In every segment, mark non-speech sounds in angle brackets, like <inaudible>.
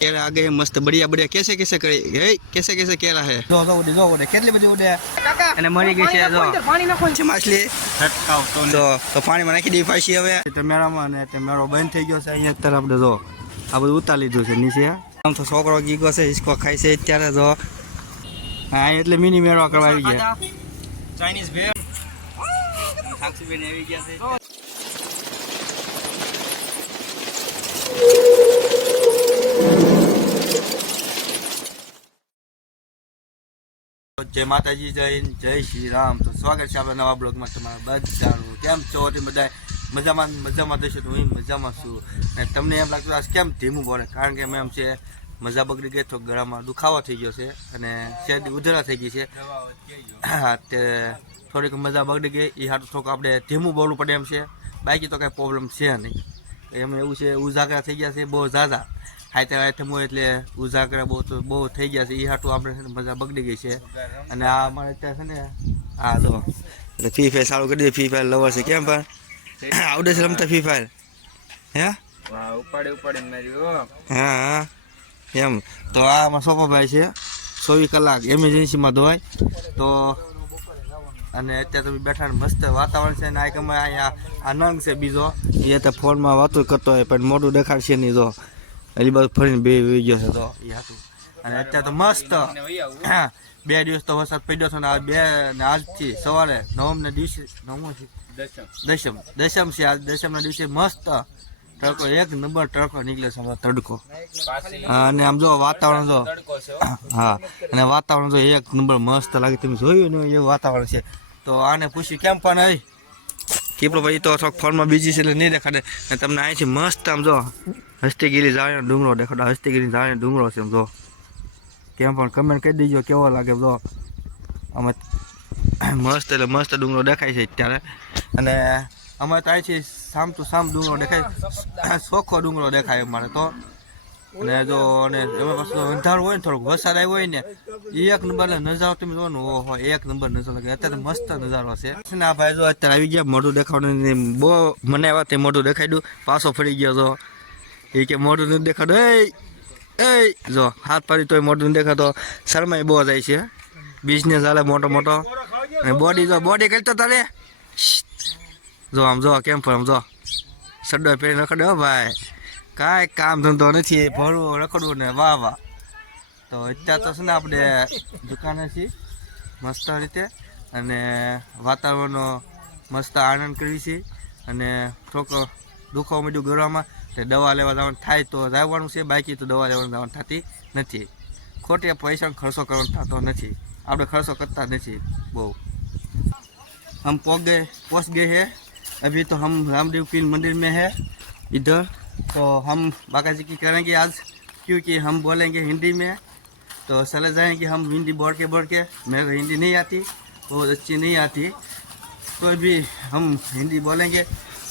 કેરા आगे મસ્ત બઢિયા બઢિયા કેસે કેસે કરી હે કેસે કેસે કેરા હે? જો જો ઉડે જો ઉડે કેટલી બધી ઉડે? અને મરી ગઈ છે જો. પાણી નાખો. છે માછલી? હટકાવ તો જો તો પાણીમાં નાખી દે પાછી હવે. તે મેળામાં ને તે મેળો બંધ થઈ ગયો છે અહીંયા અત્યારે આપણે જો. આ બધું ઉતારી લીધું છે નીચે. આમ તો છોકરો ગીગો છે હિસકો ખાય છે અત્યારે જો. હા એટલે મિની મેળો કરવા આવી ગયા. ચાઇનીઝ ભેળ સાક્ષીબેન આવી ગયા છે. જય માતાજી, જય જય શ્રી રામ. તો સ્વાગત છે આપણા નવા બ્લોગમાં તમારા બધાનું. કેમ છો? તે બધા મજામાં મજામાં થશે તો હું મજામાં છું. અને તમને એમ લાગતું આજ કેમ ધીમું બોલે? કારણ કે એમ છે, મજા બગડી ગઈ તો ગળામાં દુખાવો થઈ ગયો છે અને શેરડી ઉધરા થઈ ગઈ છે. હા, તે થોડીક મજા બગડી ગઈ. એ હાટું થોડુંક આપણે ધીમું બોલવું પડે એમ છે. બાકી તો કાંઈ પ્રોબ્લેમ છે નહીં. એમ એવું છે, ઉજાગરા થઈ ગયા છે, બહુ ઝાઝા. હાઈતે હાથે હોય એટલે ઉજાગરા બહુ તો બહુ થઈ ગયા છે. એ હાટું આપણે છે ને મજા બગડી ગઈ છે. અને આ અમારે ત્યાં છે ને હા જો એટલે ફ્રી ફાયર ચાલુ કરી દે ફ્રી ફાયર લવર છે કેમ પણ? <coughs> આવડે છે રમતા ફ્રી ફાયર હે? ઉપાડી ઉપાડી મારી હા. હા એમ. તો આ અમારા સોપાભાઈ છે ચોવીસ કલાક એમરજન્સીમાં ધોવાય. તો અને અત્યારે તમે બેઠા મસ્ત વાતાવરણ છે ને આ કમાય અહીંયા આ નંગ છે બીજો. એ તો ફોનમાં વાતો કરતો હોય પણ મોઢું દેખાડશે નહીં જો. એની બાજુ ફરીને બે વહી ગયો છે તો એ હતું. અને અત્યારે તો મસ્ત. <coughs> બે દિવસ તો વરસાદ પડ્યો છે ને આ બે ને આજથી સવારે નવમને દિવસે નવમો છે. દશમ. દશમ. છે આજ. દશમના દિવસે મસ્ત તડકો. એક નંબર તડકો નીકળે છે તડકો. અને આમ જો વાતાવરણ જો <coughs> હા અને વાતાવરણ જો એક નંબર મસ્ત લાગે. તમે જોયું ને એવું વાતાવરણ છે. તો આને પૂછ્યું કેમ પણ આવી? કીપડો ભાઈ તો થોડોક ફોનમાં બીજી છે એટલે નહીં દેખાડે. અને તમને અહીંથી મસ્ત આમ જો, હસ્તીગીરી જાણે ડુંગરો દેખાડો. હસ્તીગીરી જાણે ડુંગરો છે એમ જો. કેમ પણ કમેન્ટ કરી દેજો, કેવો લાગે જો. અમે મસ્ત એટલે મસ્ત ડુંગરો દેખાય છે અત્યારે. અને અમે તો અહીંથી સામ ટુ સામ ડુંગરો દેખાય. ચોખ્ખો ડુંગરો દેખાય અમારે તો. અને જો, અને એમાં પાછું અંધારું હોય ને થોડુંક, વરસાદ આવ્યો હોય ને એક નંબર નજારો તમે જોવો ને, ઓહો, એક નંબર નજારો લાગે. અત્યારે મસ્ત નજારો છે. ના ભાઈ જો અત્યારે આવી ગયા, મોઢું દેખાડું ને બહુ મને આવ્યા તે મોઢું દેખાડ્યું પાછો ફરી ગયો તો એ કે મોઢું નથી દેખાડું એ એ જો, હાથ પાડી તોય મોઢું દેખાતો. શરમાય બહુ જાય છે. બિઝનેસ હાલે મોટો મોટો. અને બોડી જો બોડી કરતો તારે? જો, આમ જો, કેમ પણ આમ જો. સડ્ડો પહેરીને નખડ્યો ભાઈ. કાંઈ કામ ધંધો નથી, ભરવો, રખડવું ને વાહ વાહ. તો અત્યારે તો છે ને આપણે દુકાને છીએ, મસ્ત રીતે, અને વાતાવરણનો મસ્ત આનંદ કરીએ છીએ, અને થોડોક દુખાવા માંડ્યું ગરવામાં તે દવા લેવા જવાનું થાય તો જવાનું છે, બાકી તો દવા લેવાનું જવાનું થતી નથી. ખોટે પૈસાનો ખર્ચો કરવાનો થતો નથી. આપણે ખર્ચો કરતા નથી બહુ. હમ પોગ ગયે પહોંચ ગયે હે, અભી તો હમ રામદેવ પીર મંદિર મેં હે, ઇધર. तो हम बाका जी की करेंगे आज क्योंकि हम बोलेंगे हिंदी में। तो चले जाएँगे हम हिंदी बोल के बोल के। मेरे को हिंदी नहीं आती बहुत अच्छी नहीं आती। तो भी हम हिंदी बोलेंगे।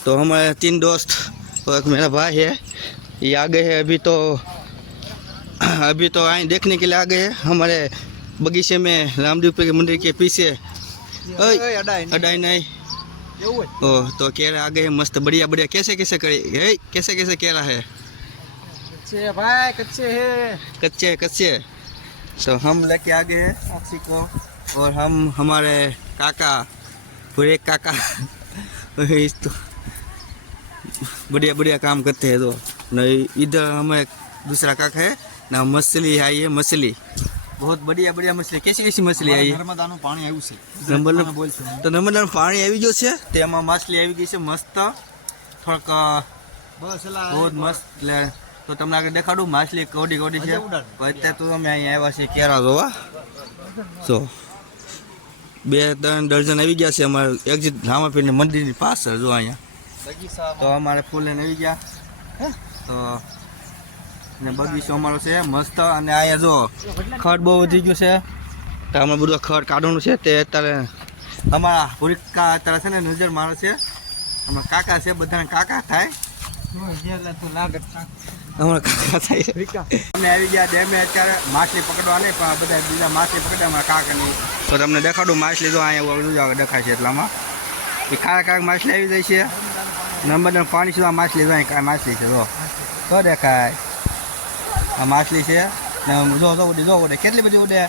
तो हमारे तीन दोस्त और एक मेरा भाई है ये आ गए हैं। अभी तो अभी तो आए देखने के लिए आ गए हैं। हमारे बगीचे में रामदेव के मंदिर के पीछे। ओए, अडाई नहीं। ओह तो केला आ गए मस्त बढ़िया बढ़िया कैसे कैसे करे कैसे कैसे केला है कच्चे भाई कच्चे है कच्चे कच्चे तो हम लेके आ गए हैं आपसी को और हम हमारे काका पूरे काका तो बढ़िया बढ़िया काम करते हैं तो नहीं इधर हमें दूसरा काका है ना मछली आई है मछली बहुत बढ़िया बढ़िया मछली कैसी कैसी मछली आई है નર્મદાનું પાણી આવ્યું છે નંબર બોલશું તો નર્મદાનું પાણી આવી ગયું છે તેમાં માછલી આવી ગઈ છે મસ્ત થોડોક અ, બસ બહુ જ મસ્ત એટલે તો તમને આગળ દેખાડું માછલી કોડી કોડી છે પણ અત્યારે તો અમે અહીંયા આવ્યા છીએ કેરા જોવા સો બે ત્રણ ડઝન આવી ગયા છે અમારે એક્ઝિટ રામાપીરની મંદિરની પાછળ જો અહીંયા તો અમારે ફૂલ લઈને આવી ગયા તો ને બગીચો અમારો છે મસ્ત. અને અહીંયા જો ખડ બહુ વધી ગયું છે. તો અમે બધું ખડ કાઢવાનું છે તે અત્યારે અમારા ભૂરિકા અત્યારે છે ને નજર મારો છે. અમારા કાકા છે બધાને કાકા થાય. અમારા કાકા થાય અમે આવી ગયા ડેમે અત્યારે માછલી પકડવા નહીં પણ બધા બીજા માછલી પકડે અમારા કાકાની. તો તમને દેખાડું માછલી તો અહીંયા બધું દેખાય છે એટલામાં. એ ખારા ખારા માછલી આવી જાય છે. નંબર પાણી સુધી માછલી જાય કાંઈ માછલી છે તો દેખાય. આ માછલી છે. ને જો જો ઉડે જો ઉડે કેટલી બધી ઉડે.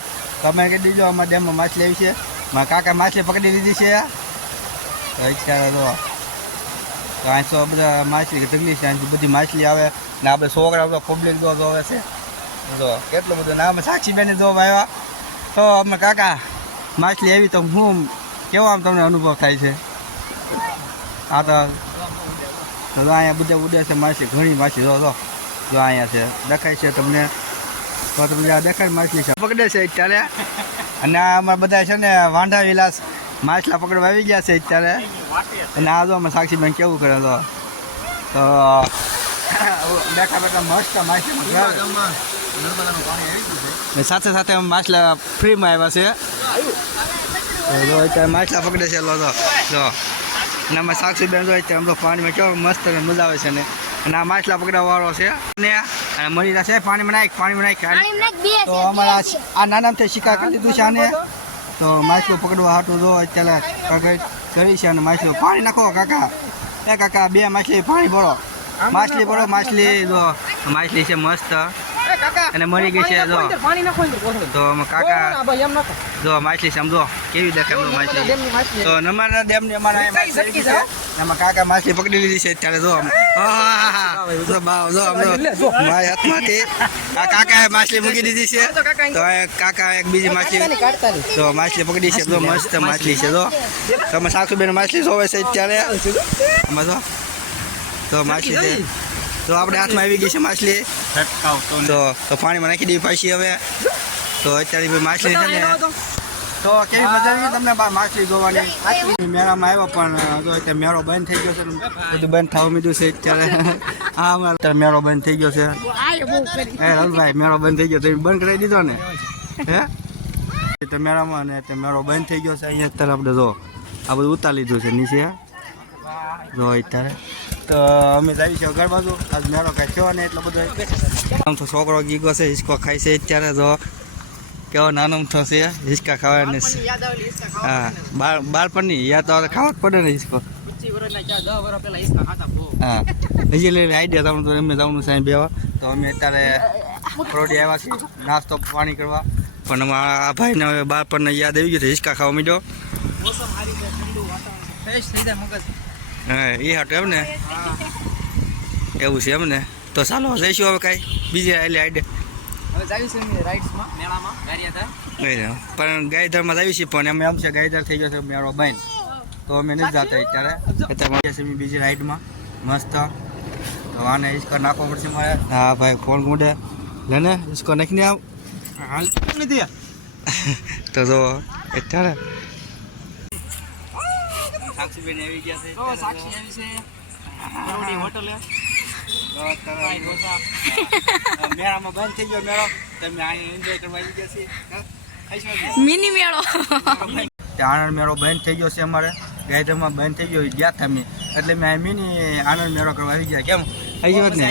તમે કહી જો અમારા ડેમમાં માછલી આવી છે. મારા કાકા માછલી પકડી લીધી છે. તો અત્યારે જો. તો બધા માછલી ઢગલી છે બધી માછલી આવે. ને આપણે છોકરા બધા પબ્લિક જો જોવે છે. જો, કેટલું બધું નામ સાક્ષી બેને જો આવ્યા. તો અમે કાકા, માછલી આવી તો હું કેવો આમ તમને અનુભવ થાય છે? તો તો અહીંયા બધા ઉડે છે માછલી, ઘણી માછલી. જો જો. જો અહીંયા છે. દેખાય છે તમને? તો તમને આ દેખાય માછલી છે. પકડે છે અત્યારે. અને આ અમારા બધા છે ને વાંઢા વિલાસ માછલા પકડવા આવી ગયા છે અત્યારે. અને આ જો અમે સાક્ષીબેન કેવું કરે તો? તો બેઠા બેઠા મસ્ત માછલી સાથે સાથે અમે માછલા ફ્રીમાં આવ્યા છે. જો અત્યારે માછલા પકડે છે લો તો, જો. અને અમે સાક્ષીબેન જો અત્યારે આમ તો પાણીમાં કેવો મસ્ત મજા આવે છે ને. અને આ માછલા પકડવાવાળો છે. ને અને મળી છે પાણીમાં નાખ પાણીમાં નાખ તો અમારા આ- આ નાનામથી શિકાર કરી દીધું છે આને. તો માછલું પકડવા હાટું જો અત્યારે કાકા કરી છે અને માછલું પાણી નાખો કાકા. એ કાકા બે માછલી પાણી ભરો. માછલી ભરો માછલી જો. માછલી છે મસ્ત. અને મરી ગઈ છે જો. પાણી નાખો અંદર તો કાકા ભાઈ, એમ નાખો. જો માછલી સમજો કેવી દેખાય માછલી? તો અમારા માછલી સરકી છે. એમાં કાકા માછલી પકડી લીધી છે અત્યારે જો. મારા હાથમાંથી આ કાકાએ માછલી મૂકી દીધી છે. તો કાકા એક બીજી માછલી તો માછલી પકડી છે જો મસ્ત માછલી. છે જો. તમે સાસુબેન માછલી જોવે છે અત્યારે. આમાં જો. તો માછલી છે. તો આપણે હાથમાં આવી ગઈ છે માછલી. તો તો પાણીમાં નાખી દેવી પાછી હવે. તો અત્યારે ભાઈ માછલી છે ને તો કેવી મજા આવી તમને બા માછલી જોવાની? મેળામાં આવ્યો પણ જો અત્યારે મેળો બંધ થઈ ગયો છે ને બધું બંધ થવા મીધું છે અત્યારે. હા અમારે અત્યારે મેળો બંધ થઈ ગયો છે. હે હલભાઈ મેળો બંધ થઈ ગયો તો બંધ કરાવી દીધો ને? હે? તો મેળામાં ને તે મેળો બંધ થઈ ગયો છે અહીંયા અત્યારે આપણે જો આ બધું ઉતારી લીધું છે નીચે. જો અત્યારે. તો અમે જઈએ છીએ ઘર બાજુ. આજ મેળો કાંઈ થયો ને એટલો બધો. આમ તો છોકરો ગીગો છે હિસકો ખાય છે અત્યારે જો કેવો નાનો થશે છે. હિસકા ખાવાની હા બાળ બાળપણની યાદ આવે ખાવા જ પડે ને બહુ. હા હજી લઈને આઈડિયા તમને તો એમને જવાનું સાહેબ બેવા તો અમે અત્યારે પરોડી આવ્યા છીએ નાસ્તો પાણી કરવા. પણ અમારા આ ભાઈને હવે બાળપણને યાદ આવી ગયું છે હિસકા ખાવા માંડ્યો. મોસમ સારી છે, ઠંડુ વાતાવરણ. ફ્રેશ થઈ જાય મગજ. હા એ હાટું એમ ને? એવું છે એમ ને? તો ચાલો જઈશું હવે કાંઈ. બીજી ગારિયાધાર. નહીં પણ ગાયધરમાં આવી છીએ પણ અમે એમ છે ગાયધર થઈ ગયો છે મેળો બાઈન તો અમે નથી જતા અત્યારે. અત્યારે બીજી રાઈડમાં. મસ્ત. તો આને હિસકો નાખવો પડશે મારે. હા ભાઈ ફોન ગુંડે. લેને હિસકો નાખીને આવ. હાલ નથી <laughs> તો જો અત્યારે સાક્ષીબેન આવી ગયા છે. તો સાક્ષી આવી છે. બરોડી હોટલે મેળામાં બંધ થઈ ગયો મેળો. તમે અહીં એન્જોય કરવા આવી ગયા છીએ. જ ને? મિની મેળો. આણંદ આનંદ મેળો બંધ થઈ ગયો છે અમારે. ગાયધરમાં બંધ થઈ ગયો. ગયા હતા અમે એટલે મેં મિની આનંદ મેળો કરવા આવી ગયા. કેમ? આવી ગયો જ ને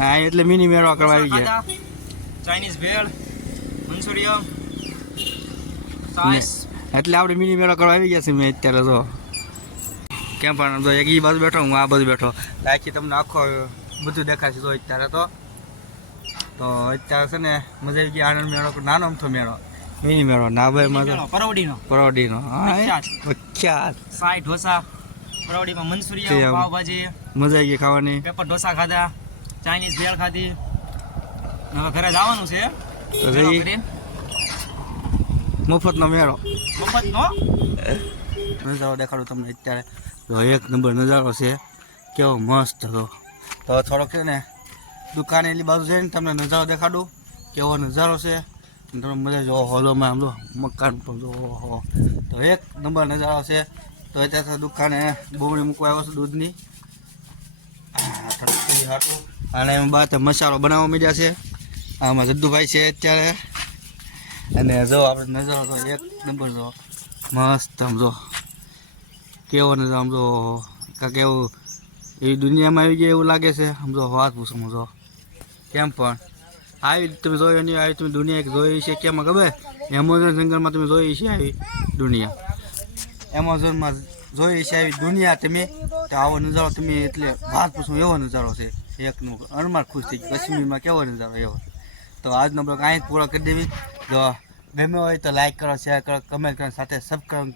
હા એટલે મિની મેળો કરવા આવી ગયા. Chinese bhel Manchurian sauce. એટલે આપણે મિની મેળો કરવા આવી ગયા છે મેં અત્યારે તો. કેમ પણ એક ઈ બાજુ બેઠો હું આ બાજુ બેઠો. આખી તમને આખો બધું દેખાશે તો અત્યારે તો. તો અત્યારે છે ને મજા આવી ગઈ આનંદ મેળો નાનો અમથો મેળો. મિની મેળો ના ભાઈ માં પરવડીનો. પરોડીનો હા એ પ્રખ્યાત. સાઈ ઢોસા પરવડીમાં તે પાવભાજી. મજા આવી ગઈ ખાવાની. પેપર ઢોસા ખાધા ચાઇનીઝ ભેળ ખાધી. હવે ઘરે જવાનું છે. મફતનો મેળો. મફતનો? નજારો દેખાડું તમને અત્યારે. તો એક નંબર નજારો છે. કેવો મસ્ત હતો. તો થોડોક છે ને દુકાન એની બાજુ છે ને તમને નજારો દેખાડું. કેવો નજારો છે. તમે મજા જો હોલોમાં આમ મકાન પર જો, હો તો એક નંબર નજારો છે. તો અત્યારે દુકાને બોવડી મૂકવા આવ્યો છે દૂધની. અને એમાં બાદ મસાલો બનાવવા મળ્યા છે. આમાં જદ્દુભાઈ છે અત્યારે. અને જો આપણે નજારો તો એક નંબર જો, મસ્ત આમ જો. કેવો નજારો આમ જો કેવું એવું, એવી દુનિયામાં આવી ગયા એવું લાગે છે. સમજો વાત પૂછો સમજો કેમ પણ? આવી તમે જોયો નહીં, આવી તમે દુનિયા જોઈ છે, કેમ ખબર? એમેઝોન જંગલમાં તમે જોઈ છે આવી દુનિયા. એમેઝોનમાં જોઈ છે આવી દુનિયા તમે, તો આવો નજારો તમે એટલે વાત પૂછો, એવો નજારો છે. એકનું અણમાર ખુશ થઈ ગયું કશ્મીરમાં કેવો નજારો, એવો. તો આજનો બ્લોગ અહીં પૂરો કરી દેવી. જો ગમ્યો હોય તો લાઈક કરો શેર કરો કમેન્ટ કરો, સાથે સબસ્ક્રાઈબ